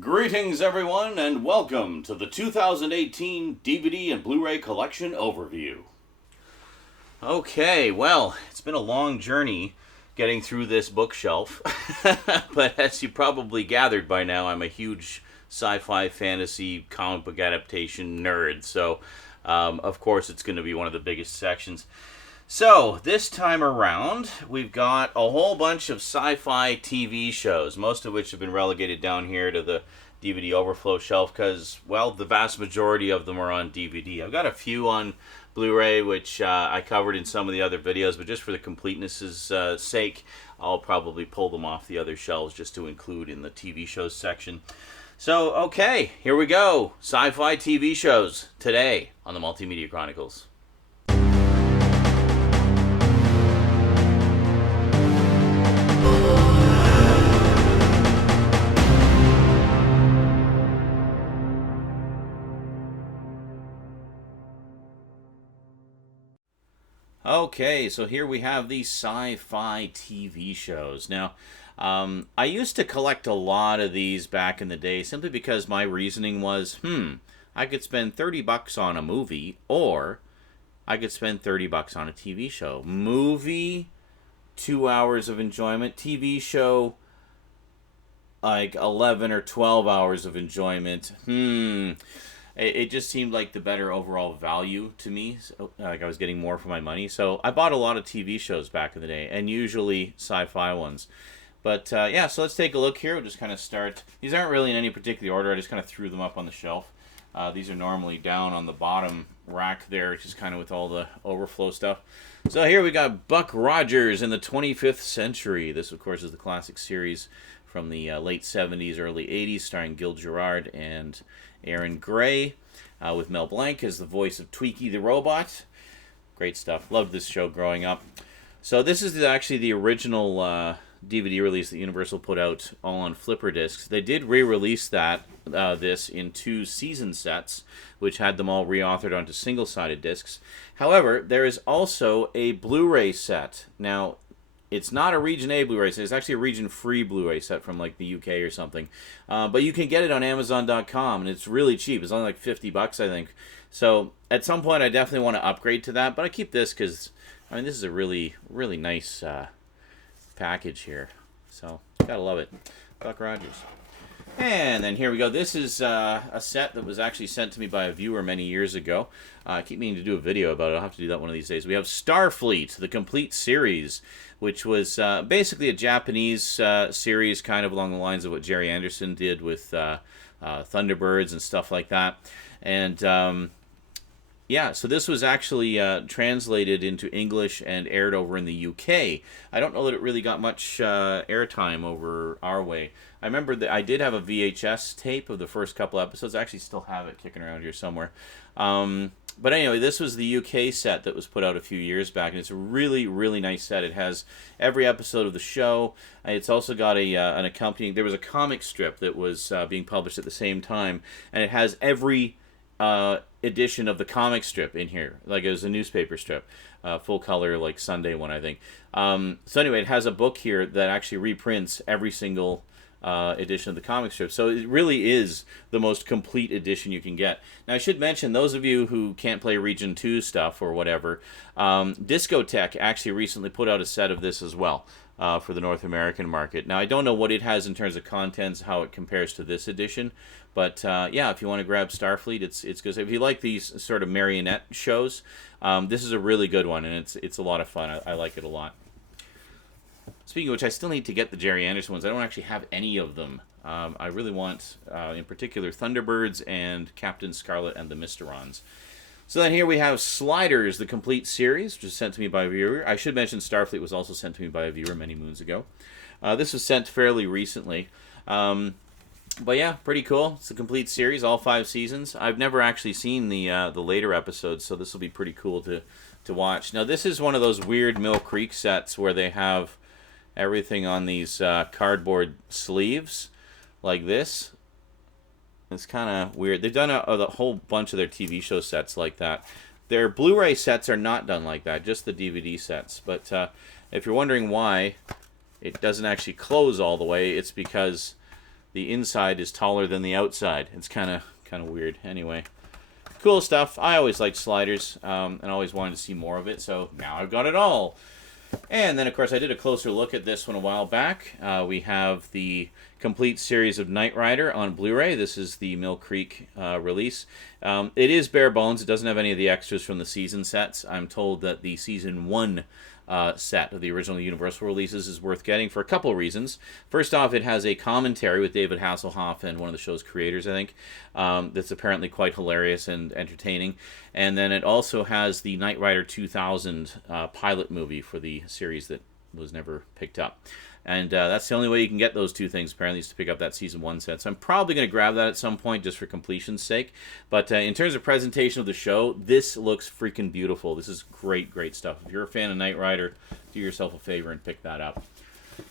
Greetings, everyone, and welcome to the 2018 DVD and Blu-ray Collection Overview. Okay, well, it's been a long journey getting through this bookshelf, but as you probably gathered by now, I'm a huge sci-fi, fantasy, comic book adaptation nerd, so of course it's going to be one of the biggest sections. So, this time around, we've got a whole bunch of sci-fi TV shows, most of which have been relegated down here to the DVD overflow shelf because, well, the vast majority of them are on DVD. I've got a few on Blu-ray, which I covered in some of the other videos, but just for the completeness' sake, I'll probably pull them off the other shelves just to include in the TV shows section. So, okay, here we go. Sci-fi TV shows today on the Multimedia Chronicles. Okay, so here we have these sci-fi TV shows. Now, I used to collect a lot of these back in the day simply because my reasoning was, I could spend $30 on a movie, or I could spend $30 on a TV show. Movie, 2 hours of enjoyment. TV show, like 11 or 12 hours of enjoyment. It just seemed like the better overall value to me. So, like I was getting more for my money. So I bought a lot of TV shows back in the day, and usually sci-fi ones. But yeah, so let's take a look here. We'll just kind of start. These aren't really in any particular order. I just kind of threw them up on the shelf. These are normally down on the bottom rack there, just kind of with all the overflow stuff. So here we got Buck Rogers in the 25th Century. This, of course, is the classic series from the late 70s, early 80s, starring Gil Gerard and Aaron Gray, with Mel Blanc as the voice of Tweaky the Robot. Great stuff. Loved this show growing up. So this is actually the original DVD release that Universal put out all on flipper discs. They did re-release this in 2 season sets, which had them all reauthored onto single-sided discs. However, there is also a Blu-ray set. Now, it's not a Region A Blu-ray set. It's actually a region-free Blu-ray set from like the UK or something. But you can get it on Amazon.com, and it's really cheap. It's only like $50, I think. So at some point, I definitely want to upgrade to that. But I keep this because, I mean, this is a really, really nice package here. So gotta love it. Buck Rogers. And then here we go. This is a set that was actually sent to me by a viewer many years ago. I keep meaning to do a video about it. I'll have to do that one of these days. We have Starfleet, the complete series, which was basically a Japanese series, kind of along the lines of what Jerry Anderson did with Thunderbirds and stuff like that. And yeah, so this was actually translated into English and aired over in the UK. I don't know that it really got much airtime over our way. I remember that I did have a VHS tape of the first couple episodes. I actually still have it kicking around here somewhere. But anyway, this was the UK set that was put out a few years back, and it's a really, really nice set. It has every episode of the show. It's also got an accompanying... There was a comic strip that was being published at the same time, and it has every edition of the comic strip in here. Like, it was a newspaper strip. Full color, like Sunday one, I think. So anyway, it has a book here that actually reprints every single edition of the comic strip. So it really is the most complete edition you can get. Now, I should mention, those of you who can't play Region 2 stuff or whatever, Discotech actually recently put out a set of this as well for the North American market. Now, I don't know what it has in terms of contents, how it compares to this edition, but yeah, if you want to grab Starfleet, it's good. If you like these sort of marionette shows, this is a really good one, and it's a lot of fun. I like it a lot. Speaking of which, I still need to get the Jerry Anderson ones. I don't actually have any of them. I really want, in particular, Thunderbirds and Captain Scarlet and the Mysterons. So then here we have Sliders, the complete series, which was sent to me by a viewer. I should mention Starfleet was also sent to me by a viewer many moons ago. This was sent fairly recently. But yeah, pretty cool. It's a complete series, all 5 seasons. I've never actually seen the later episodes, so this will be pretty cool to watch. Now, this is one of those weird Mill Creek sets where they have everything on these cardboard sleeves like this. It's kind of weird. They've done a whole bunch of their TV show sets like that. Their Blu-ray sets are not done like that, just the DVD sets. But if you're wondering why it doesn't actually close all the way, it's because the inside is taller than the outside. It's kind of weird. Anyway, cool stuff. I always liked sliders, and always wanted to see more of it. So now I've got it all. And then, of course, I did a closer look at this one a while back. We have the complete series of Knight Rider on Blu-ray. This is the Mill Creek release. It is bare bones. It doesn't have any of the extras from the season sets. I'm told that the Season 1 set of the original Universal releases is worth getting for a couple reasons. First off, it has a commentary with David Hasselhoff and one of the show's creators, I think, that's apparently quite hilarious and entertaining. And then it also has the Knight Rider 2000 pilot movie for the series that was never picked up. And that's the only way you can get those two things, apparently, is to pick up that Season 1 set. So I'm probably going to grab that at some point just for completion's sake. But in terms of presentation of the show, this looks freaking beautiful. This is great, great stuff. If you're a fan of Knight Rider, do yourself a favor and pick that up.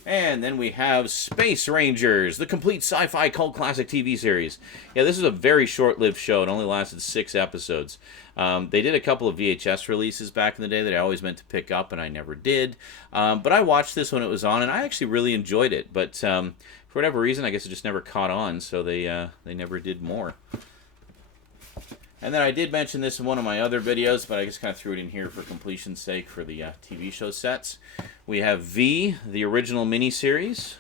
And then we have Space Rangers, the complete sci-fi cult classic TV series. Yeah, this is a very short-lived show. It only lasted 6 episodes. They did a couple of VHS releases back in the day that I always meant to pick up, and I never did. But I watched this when it was on, and I actually really enjoyed it. But for whatever reason, I guess it just never caught on, so they never did more. And then I did mention this in one of my other videos, but I just kind of threw it in here for completion's sake for the TV show sets. We have V, the original miniseries,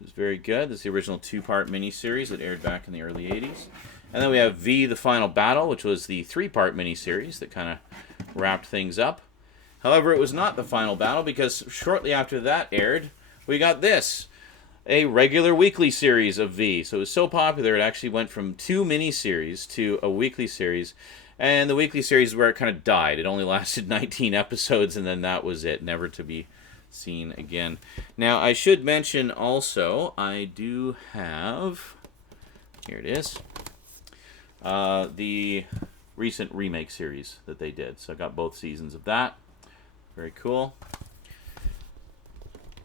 which is very good. This is the original 2-part miniseries that aired back in the early 80s. And then we have V, the Final Battle, which was the 3-part miniseries that kind of wrapped things up. However, it was not the final battle because shortly after that aired, we got this. A regular weekly series of V. So it was so popular, it actually went from 2 miniseries to a weekly series. And the weekly series is where it kind of died. It only lasted 19 episodes, and then that was it. Never to be seen again. Now, I should mention also, I do have... Here it is. The recent remake series that they did. So I got both seasons of that. Very cool.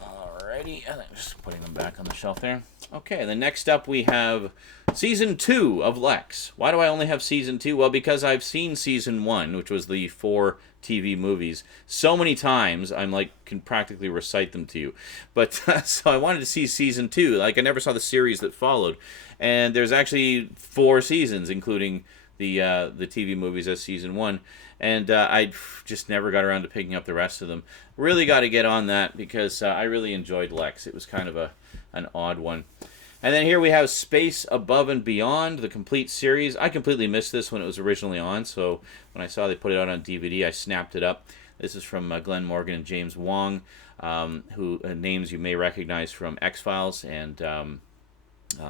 Alrighty, and I'm just putting them back on the shelf there. Okay, then next up we have Season 2 of Lex. Why do I only have Season 2? Well, because I've seen Season 1, which was the 4 TV movies, so many times I'm like, can practically recite them to you. But, so I wanted to see Season 2. Like, I never saw the series that followed. And there's actually 4 seasons, including the TV movies as Season 1. And I just never got around to picking up the rest of them. Really got to get on that because I really enjoyed Lex. It was kind of an odd one. And then here we have Space Above and Beyond, the complete series. I completely missed this when it was originally on, so when I saw they put it out on DVD, I snapped it up. This is from Glenn Morgan and James Wong, who names you may recognize from X-Files and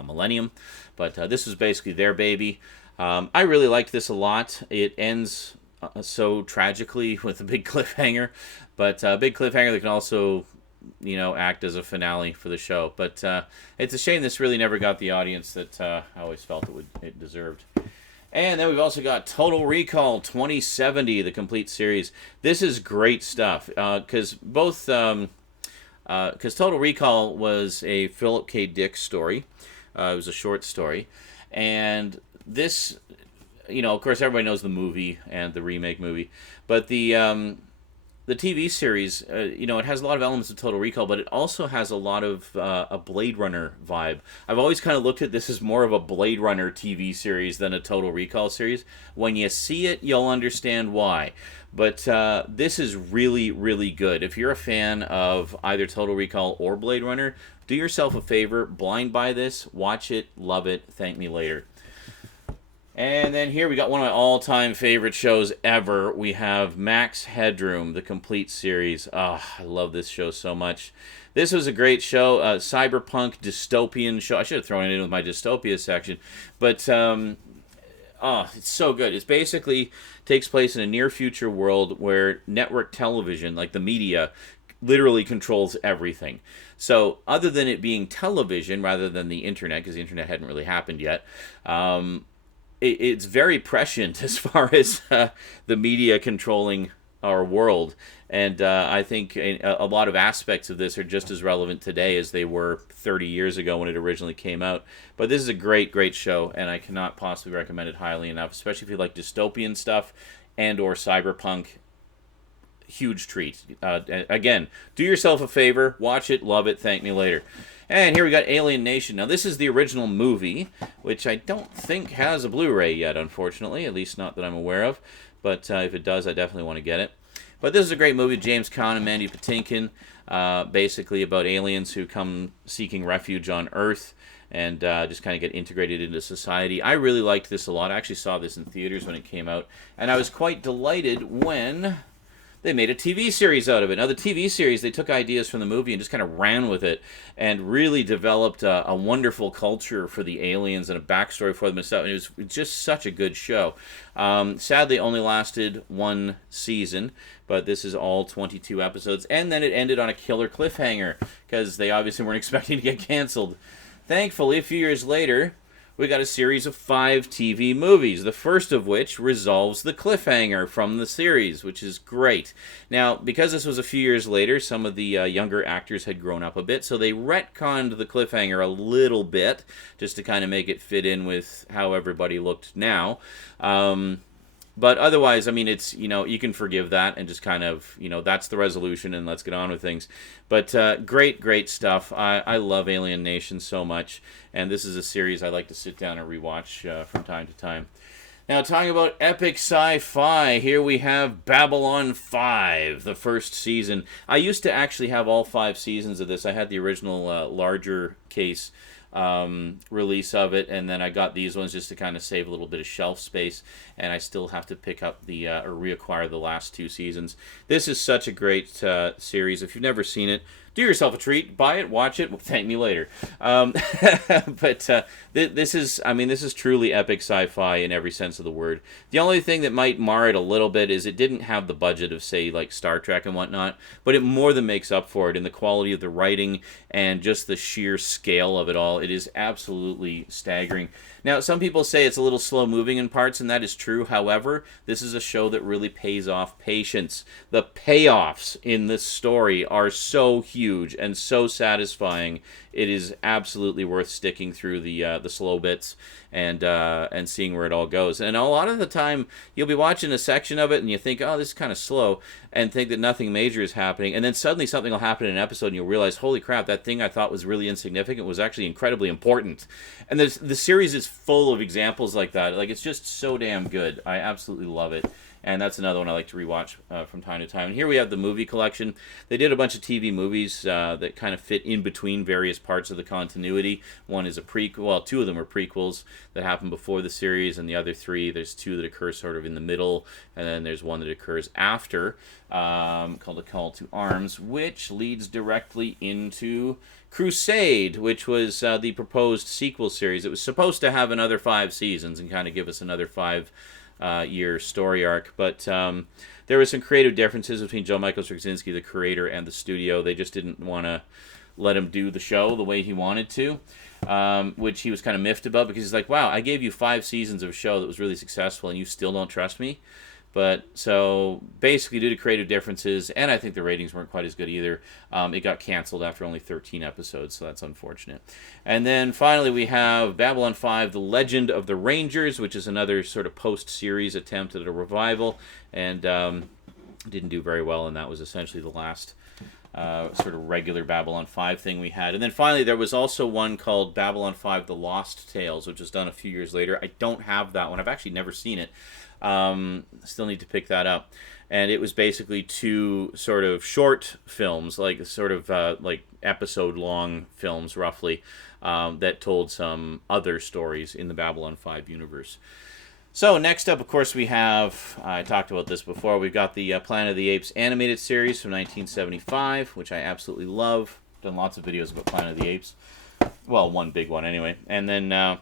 Millennium. But this was basically their baby. I really liked this a lot. It ends so tragically with a big cliffhanger, but a big cliffhanger that can also, act as a finale for the show. But it's a shame this really never got the audience that I always felt it deserved. And then we've also got Total Recall 2070, the complete series. This is great stuff because Total Recall was a Philip K. Dick story. It was a short story, and this. Of course, everybody knows the movie and the remake movie, but the TV series, it has a lot of elements of Total Recall, but it also has a lot of a Blade Runner vibe. I've always kind of looked at this as more of a Blade Runner TV series than a Total Recall series. When you see it, you'll understand why. But this is really, really good. If you're a fan of either Total Recall or Blade Runner, do yourself a favor, blind buy this, watch it, love it, thank me later. And then here we got one of my all-time favorite shows ever. We have Max Headroom, the complete series. Oh, I love this show so much. This was a great show, cyberpunk dystopian show. I should have thrown it in with my dystopia section. But, it's so good. It basically takes place in a near-future world where network television, like the media, literally controls everything. So other than it being television rather than the internet, because the internet hadn't really happened yet, it's very prescient as far as the media controlling our world. And I think a lot of aspects of this are just as relevant today as they were 30 years ago when it originally came out. But this is a great, great show, and I cannot possibly recommend it highly enough, especially if you like dystopian stuff and or cyberpunk. Huge treat. Again, do yourself a favor, watch it, love it, thank me later. And here we got Alienation. Now, this is the original movie, which I don't think has a Blu-ray yet, unfortunately. At least not that I'm aware of. But if it does, I definitely want to get it. But this is a great movie. James Caan and Mandy Patinkin. Basically about aliens who come seeking refuge on Earth and just kind of get integrated into society. I really liked this a lot. I actually saw this in theaters when it came out. And I was quite delighted when they made a TV series out of it. Now, the TV series, they took ideas from the movie and just kind of ran with it and really developed a wonderful culture for the aliens and a backstory for them and stuff. And it was just such a good show. Sadly, only lasted one season, but this is all 22 episodes. And then it ended on a killer cliffhanger because they obviously weren't expecting to get canceled. Thankfully, a few years later, we got a series of 5 TV movies, the first of which resolves the cliffhanger from the series, which is great. Now, because this was a few years later, some of the younger actors had grown up a bit, so they retconned the cliffhanger a little bit, just to kind of make it fit in with how everybody looked now. But otherwise, I mean, it's, you can forgive that and just kind of, that's the resolution and let's get on with things. But great stuff. I love Alienation so much. And this is a series I like to sit down and rewatch from time to time. Now, talking about epic sci-fi, here we have Babylon 5, the first season. I used to actually have all 5 seasons of this. I had the original larger case release of it, and then I got these ones just to kind of save a little bit of shelf space, and I still have to pick up the or reacquire the last 2 seasons. This is such a great series. If you've never seen it, do yourself a treat, buy it, watch it, thank me later. But this is truly epic sci-fi in every sense of the word. The only thing that might mar it a little bit is it didn't have the budget of, say, like Star Trek and whatnot, but it more than makes up for it in the quality of the writing and just the sheer scale of it all. It is absolutely staggering. Now, some people say it's a little slow-moving in parts, and that is true. However, this is a show that really pays off patience. The payoffs in this story are so huge and so satisfying. It is absolutely worth sticking through the slow bits and seeing where it all goes. And a lot of the time, you'll be watching a section of it and you think, oh, this is kind of slow, and think that nothing major is happening. And then suddenly something will happen in an episode and you'll realize, holy crap, that thing I thought was really insignificant was actually incredibly important. And the series is full of examples like that. Like, it's just so damn good. I absolutely love it. And that's another one I like to rewatch from time to time. And here we have the movie collection. They did a bunch of TV movies that kind of fit in between various parts of the continuity. One is a prequel. Well, 2 of them are prequels that happened before the series, and the other 3, there's 2 that occur sort of in the middle, and then there's one that occurs after, called A Call to Arms, which leads directly into Crusade, which was the proposed sequel series. It was supposed to have another 5 seasons and kind of give us another 5-year story arc, but there were some creative differences between Joe Michael Straczynski, the creator, and the studio. They just didn't want to let him do the show the way he wanted to, which he was kind of miffed about, because he's like, wow, I gave you 5 seasons of a show that was really successful and you still don't trust me? But so basically, due to creative differences, and I think the ratings weren't quite as good either, it got canceled after only 13 episodes, so that's unfortunate. And then finally, we have Babylon 5, The Legend of the Rangers, which is another sort of post-series attempt at a revival, and didn't do very well, and that was essentially the last sort of regular Babylon 5 thing we had. And then finally, there was also one called Babylon 5, The Lost Tales, which was done a few years later. I don't have that one. I've actually never seen it. Still need to pick that up. And it was basically 2 sort of short films, like sort of like episode-long films, roughly, that told some other stories in the Babylon 5 universe. So next up, of course, we have, I talked about this before, we've got the Planet of the Apes animated series from 1975, which I absolutely love. Done lots of videos about Planet of the Apes. Well, one big one anyway. And then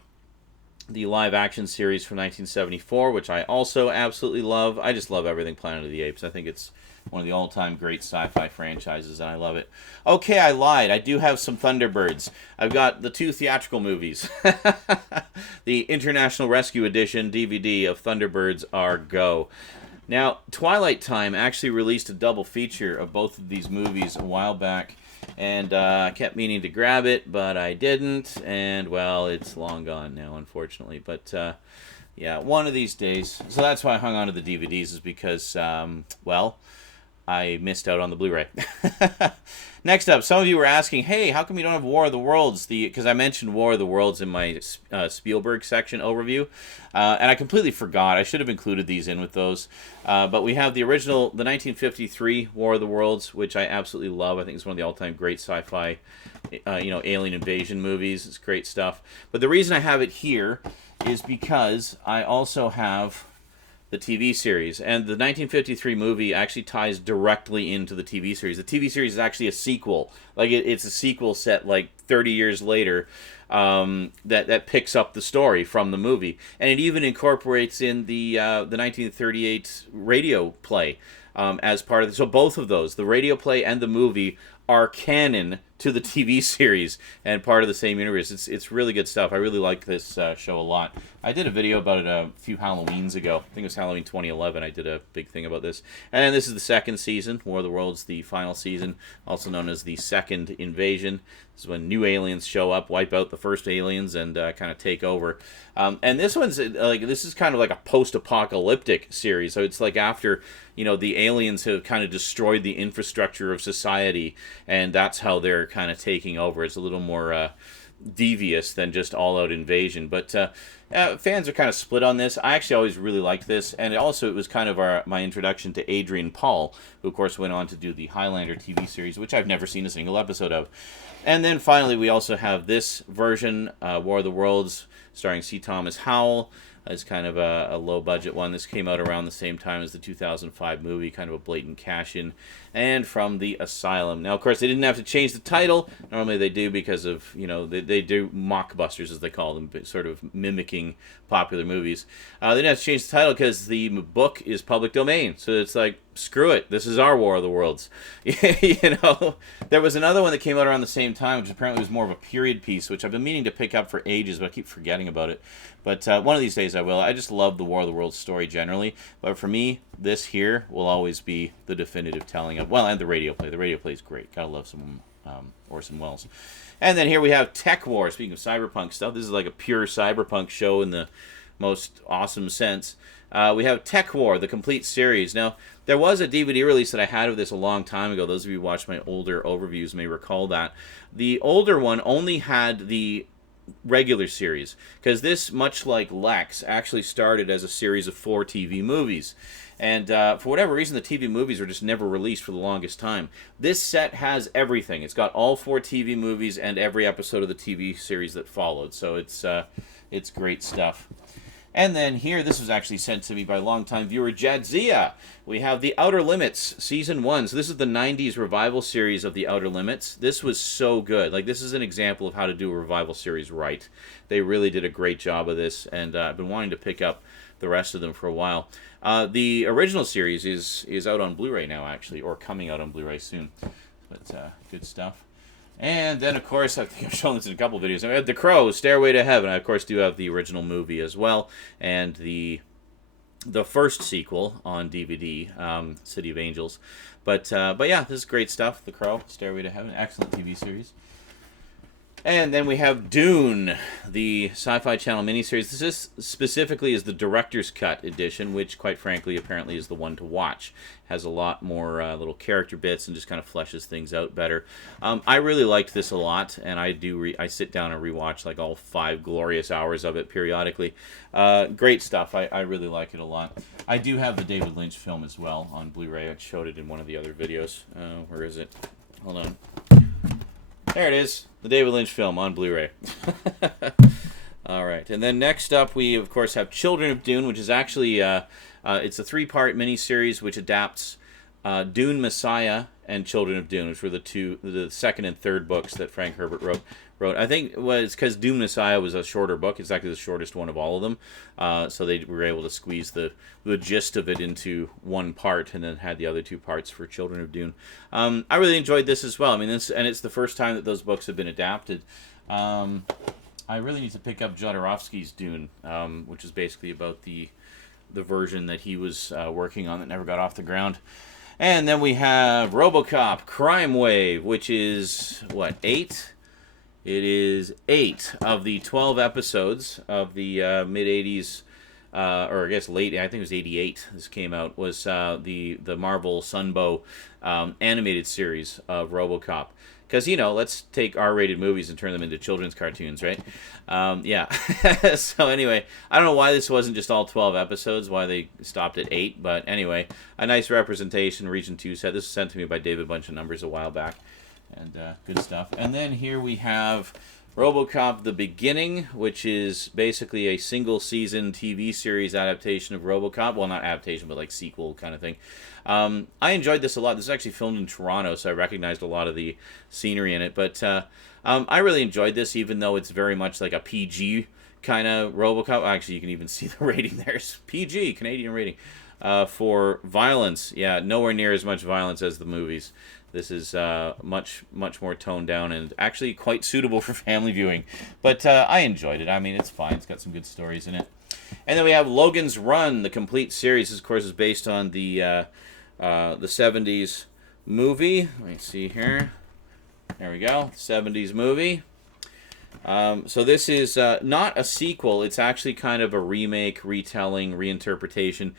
the live-action series from 1974, which I also absolutely love. I just love everything Planet of the Apes. I think it's one of the all-time great sci-fi franchises, and I love it. Okay, I lied. I do have some Thunderbirds. I've got the 2 theatrical movies. The International Rescue Edition DVD of Thunderbirds are go. Now, Twilight Time actually released a double feature of both of these movies a while back, and I kept meaning to grab it, but I didn't, and, well, it's long gone now, unfortunately. But, yeah, one of these days. So that's why I hung on to the DVDs, is because, well, I missed out on the Blu-ray. Next up, some of you were asking, hey, how come you don't have War of the Worlds? Because I mentioned War of the Worlds in my Spielberg section overview, and I completely forgot. I should have included these in with those. But we have the original, the 1953 War of the Worlds, which I absolutely love. I think it's one of the all-time great sci-fi, alien invasion movies. It's great stuff. But the reason I have it here is because I also have the TV series, and the 1953 movie actually ties directly into the TV series. The TV series is actually a sequel. Like it's a sequel set like 30 years later that picks up the story from the movie, and it even incorporates in the 1938 radio play as part of it. So both of those, the radio play and the movie, are canon to the TV series and part of the same universe. It's really good stuff. I really like this show a lot. I did a video about it a few Halloweens ago. I think it was Halloween 2011. I did a big thing about this. And this is the second season. War of the Worlds, the final season, also known as the Second Invasion. This is when new aliens show up, wipe out the first aliens, and kind of take over. And this one's this is kind of like a post-apocalyptic series. So it's like after the aliens have kind of destroyed the infrastructure of society, and that's how they're kind of taking over. It's a little more devious than just all-out invasion. But fans are kind of split on this. I actually always really liked this, and it was kind of my introduction to Adrian Paul, who of course went on to do the Highlander TV series, which I've never seen a single episode of. And then finally we also have this version, War of the Worlds, starring C. Thomas Howell. It's kind of a low-budget one. This came out around the same time as the 2005 movie, kind of a blatant cash-in. And from the Asylum. Now, of course, they didn't have to change the title. Normally they do because of, they do mockbusters, as they call them, sort of mimicking popular movies. They didn't have to change the title because the book is public domain. So it's like, screw it. This is our War of the Worlds. There was another one that came out around the same time, which apparently was more of a period piece, which I've been meaning to pick up for ages, but I keep forgetting about it. But one of these days I will. I just love the War of the Worlds story generally. But for me, this here will always be the definitive telling of, and the radio play. The radio play is great. Gotta love some Orson Welles. And then here we have Tech War. Speaking of cyberpunk stuff, this is like a pure cyberpunk show in the most awesome sense. We have Tech War, the complete series. Now, there was a DVD release that I had of this a long time ago. Those of you who watched my older overviews may recall that. The older one only had the regular series, because this, much like Lex, actually started as a series of 4 TV movies. And for whatever reason, the TV movies were just never released for the longest time. This set has everything. It's got all 4 TV movies and every episode of the TV series that followed. So it's great stuff. And then here, this was actually sent to me by longtime viewer Jadzia. We have The Outer Limits, Season 1. So this is the 90s revival series of The Outer Limits. This was so good. Like, this is an example of how to do a revival series right. They really did a great job of this, and I've been wanting to pick up the rest of them for a while. The original series is out on Blu-ray now, actually, or coming out on Blu-ray soon. But good stuff. And then, of course, I think I've shown this in a couple of videos. I have The Crow, Stairway to Heaven. I, of course, do have the original movie as well. And the first sequel on DVD, City of Angels. But yeah, this is great stuff. The Crow, Stairway to Heaven. Excellent TV series. And then we have Dune, the Sci-Fi Channel miniseries. This specifically is the Director's Cut edition, which, quite frankly, apparently is the one to watch. Has a lot more little character bits and just kind of fleshes things out better. I really liked this a lot, and I sit down and rewatch like all 5 glorious hours of it periodically. Great stuff. I really like it a lot. I do have the David Lynch film as well on Blu-ray. I showed it in one of the other videos. Where is it? Hold on. There it is, the David Lynch film on Blu-ray. All right, and then next up we, of course, have Children of Dune, which is actually, it's a 3-part miniseries which adapts Dune Messiah and Children of Dune, which were the second and third books that Frank Herbert wrote. I think it was because Dune Messiah was a shorter book. It's actually the shortest one of all of them. So they were able to squeeze the gist of it into one part, and then had the other 2 parts for Children of Dune. I really enjoyed this as well. I mean, it's the first time that those books have been adapted. I really need to pick up Jodorowsky's Dune, which is basically about the version that he was working on that never got off the ground. And then we have RoboCop Crime Wave, which is, 8? It is 8 of the 12 episodes of the mid-'80s or I guess late, I think it was 88 this came out, was the Marvel Sunbow animated series of RoboCop. Because, let's take R-rated movies and turn them into children's cartoons, right? Yeah. So anyway, I don't know why this wasn't just all 12 episodes, why they stopped at 8. But anyway, a nice representation, Region 2 set. This was sent to me by David Bunch of Numbers a while back. And good stuff. And then here we have RoboCop The Beginning, which is basically a single-season TV series adaptation of RoboCop. Well, not adaptation, but like sequel kind of thing. I enjoyed this a lot. This is actually filmed in Toronto, so I recognized a lot of the scenery in it. But I really enjoyed this, even though it's very much like a PG kind of RoboCop. Actually, you can even see the rating there. It's PG, Canadian rating. For violence, yeah, nowhere near as much violence as the movies. This is much more toned down and actually quite suitable for family viewing. But I enjoyed it. I mean, it's fine. It's got some good stories in it. And then we have Logan's Run, the complete series. This, of course, is based on the 70s movie. Let me see here. There we go. 70s movie. So this is not a sequel. It's actually kind of a remake, retelling, reinterpretation.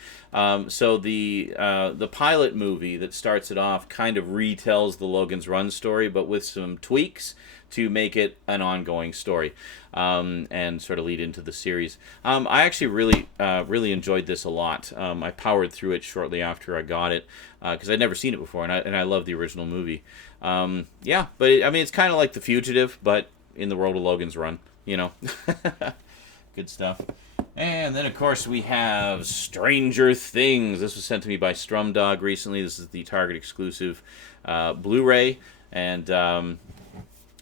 So the pilot movie that starts it off kind of retells the Logan's Run story, but with some tweaks to make it an ongoing story and sort of lead into the series. I actually really enjoyed this a lot. I powered through it shortly after I got it because I'd never seen it before, and I love the original movie. Yeah, but it's kind of like The Fugitive, but in the world of Logan's Run, Good stuff. And then, of course, we have Stranger Things. This was sent to me by Strumdog recently. This is the Target exclusive Blu-ray, and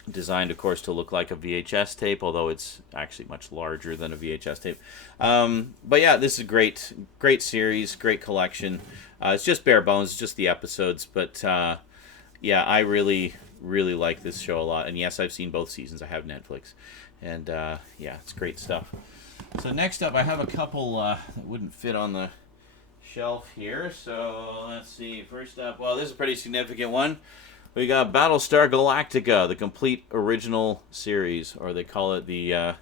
designed, of course, to look like a VHS tape, although it's actually much larger than a VHS tape. But yeah, this is a great series, great collection. It's just bare bones, it's just the episodes, but yeah, I really like this show a lot. And yes, I've seen both seasons. I have Netflix. And yeah, it's great stuff. So next up, I have a couple that wouldn't fit on the shelf here. So let's see. First up, well, this is a pretty significant one. We got Battlestar Galactica, the complete original series, or they call it the, I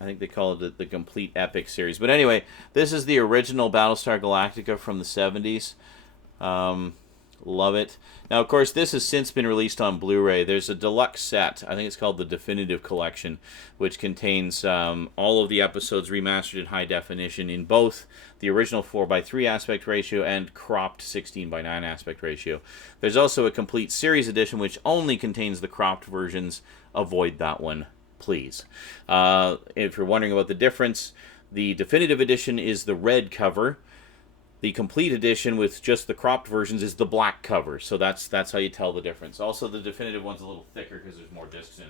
think they call it the complete epic series. But anyway, this is the original Battlestar Galactica from the 70s. Love it. Now, of course, this has since been released on Blu-ray. There's a deluxe set. I think it's called the Definitive Collection, which contains all of the episodes remastered in high definition in both the original 4:3 aspect ratio and cropped 16:9 aspect ratio. There's also a complete series edition, which only contains the cropped versions. Avoid that one, please. If you're wondering about the difference, the Definitive Edition is the red cover. The complete edition with just the cropped versions is the black cover. So that's how you tell the difference. Also, the definitive one's a little thicker because there's more discs in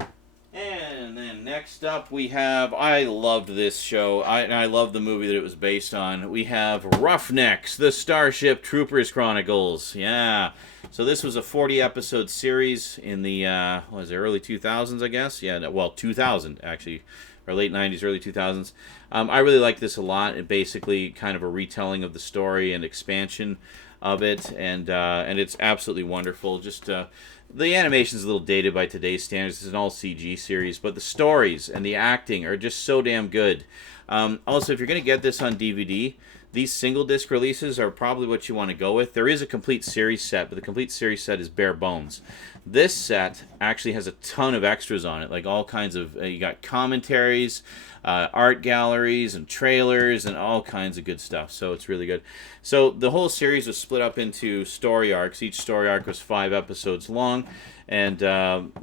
it. And then next up we have, I loved this show. I love the movie that it was based on. We have Roughnecks, the Starship Troopers Chronicles. Yeah. So this was a 40-episode series in the, early 2000s, I guess? Yeah, well, 2000, actually. Or late 90s, early 2000s. I really like this a lot. It basically kind of a retelling of the story and expansion of it, and it's absolutely wonderful. Just the animation's a little dated by today's standards. It's an all CG series, but the stories and the acting are just so damn good. Also, if you're going to get this on DVD, these single disc releases are probably what you want to go with. There is a complete series set, but the complete series set is bare bones. This set actually has a ton of extras on it, like all kinds of, you got commentaries, art galleries, and trailers, and all kinds of good stuff. So it's really good. So the whole series was split up into story arcs. Each story arc was 5 episodes long, and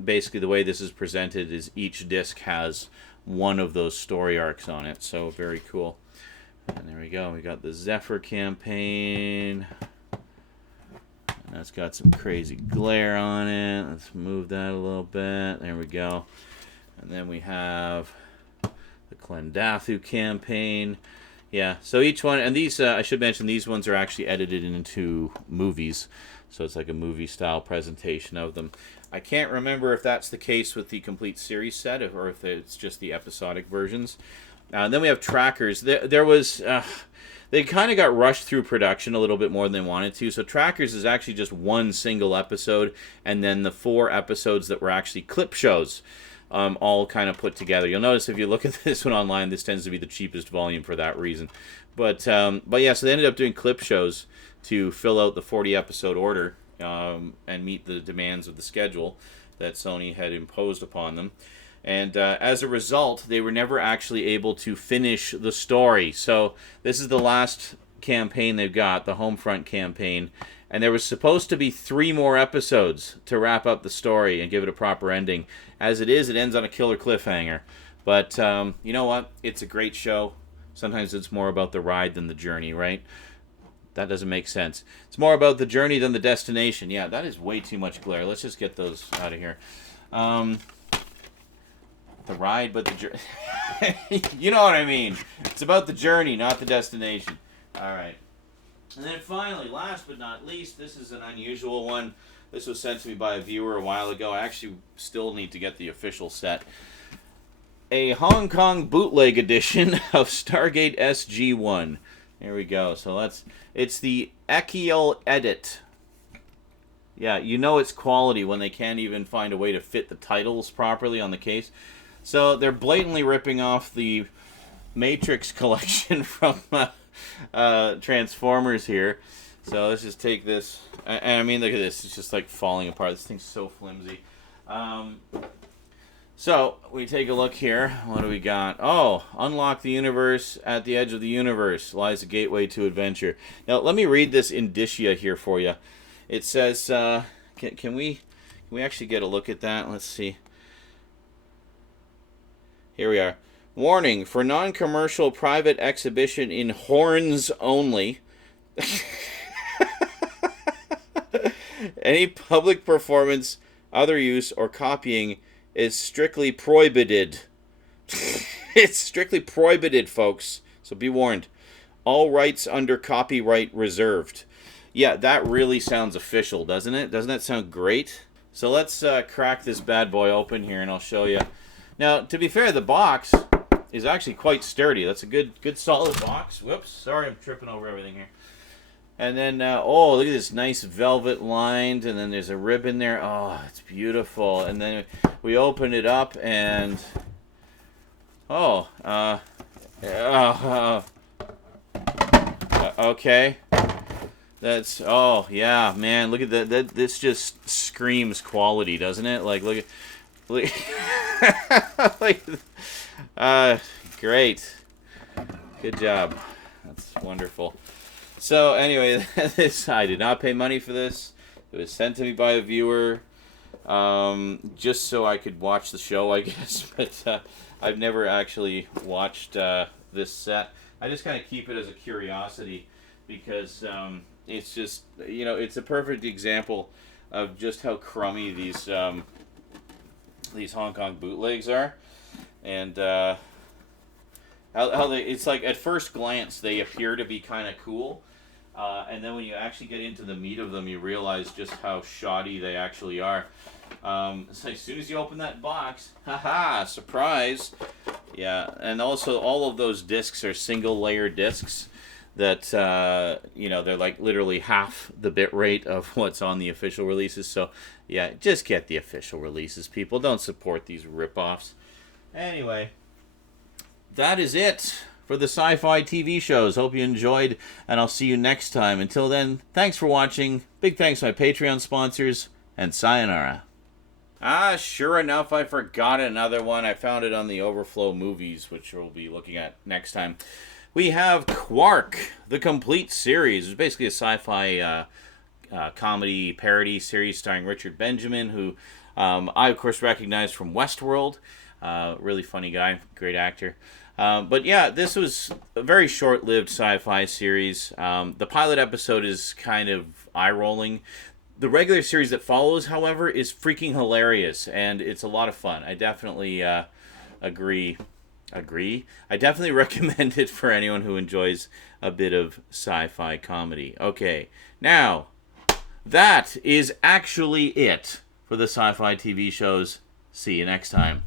basically the way this is presented is each disc has one of those story arcs on it. So very cool. And there we go. We got the Zephyr campaign. And that's got some crazy glare on it. Let's move that a little bit. There we go. And then we have the Klendathu campaign. Yeah, so each one, and these, I should mention, these ones are actually edited into movies. So it's like a movie-style presentation of them. I can't remember if that's the case with the complete series set, or if it's just the episodic versions. Then we have Trackers. There was... they kind of got rushed through production a little bit more than they wanted to. So Trackers is actually just one single episode, and then the 4 episodes that were actually clip shows. all kind of put together. You'll notice if you look at this one online, this tends to be the cheapest volume for that reason. But yeah, so they ended up doing clip shows to fill out the 40-episode order and meet the demands of the schedule that Sony had imposed upon them. And as a result, they were never actually able to finish the story. So this is the last campaign they've got, the Homefront campaign. And there was supposed to be 3 more episodes to wrap up the story and give it a proper ending. As it is, it ends on a killer cliffhanger. But you know what? It's a great show. Sometimes it's more about the ride than the journey, right? That doesn't make sense. It's more about the journey than the destination. Yeah, that is way too much glare. Let's just get those out of here. The ride, but the journey. You know what I mean. It's about the journey, not the destination. All right. And then finally, last but not least, this is an unusual one. This was sent to me by a viewer a while ago. I actually still need to get the official set. A Hong Kong bootleg edition of Stargate SG-1. There we go. So it's the Ekiel Edit. Yeah, you know it's quality when they can't even find a way to fit the titles properly on the case. So they're blatantly ripping off the Matrix collection from Transformers here. So let's just take this. And I mean, look at this. It's just like falling apart. This thing's so flimsy. So we take a look here. What do we got? Oh, unlock the universe. At the edge of the universe lies a gateway to adventure. Now, let me read this indicia here for you. It says, can we actually get a look at that? Let's see. Here we are. Warning, for non-commercial private exhibition in horns only. Any public performance, other use, or copying is strictly prohibited. It's strictly prohibited, folks. So be warned. All rights under copyright reserved. Yeah, that really sounds official, doesn't it? Doesn't that sound great? So let's crack this bad boy open here, and I'll show you. Now, to be fair, the box is actually quite sturdy. That's a good solid box. Whoops, sorry, I'm tripping over everything here. And then, oh, look at this nice velvet lined, and then there's a ribbon there. Oh, it's beautiful. And then we open it up, and okay. That's, oh, yeah, man, look at that. This just screams quality, doesn't it? Like, look like, great. Good job. That's wonderful. So, anyway, I did not pay money for this. It was sent to me by a viewer, just so I could watch the show, I guess. But I've never actually watched this set. I just kind of keep it as a curiosity because it's just, you know, it's a perfect example of just how crummy these Hong Kong bootlegs are. And how they, it's like at first glance they appear to be kind of cool. And then when you actually get into the meat of them, you realize just how shoddy they actually are. So as soon as you open that box, haha, surprise! Yeah, and also all of those discs are single-layer discs that, you know, they're like literally half the bit rate of what's on the official releases. So, yeah, just get the official releases, people. Don't support these rip-offs. Anyway, that is it for the Sci-Fi TV shows. Hope you enjoyed, and I'll see you next time. Until then, thanks for watching. Big thanks to my Patreon sponsors, and sayonara. Sure enough, I forgot another one. I found it on the Overflow Movies, which we'll be looking at next time. We have Quark, the complete series. It's basically a sci-fi comedy parody series starring Richard Benjamin, who I, of course, recognize from Westworld. Really funny guy, great actor. But yeah, this was a very short-lived sci-fi series. The pilot episode is kind of eye-rolling. The regular series that follows, however, is freaking hilarious, and it's a lot of fun. I definitely agree. I definitely recommend it for anyone who enjoys a bit of sci-fi comedy. Okay, now, that is actually it for the Sci-Fi TV shows. See you next time.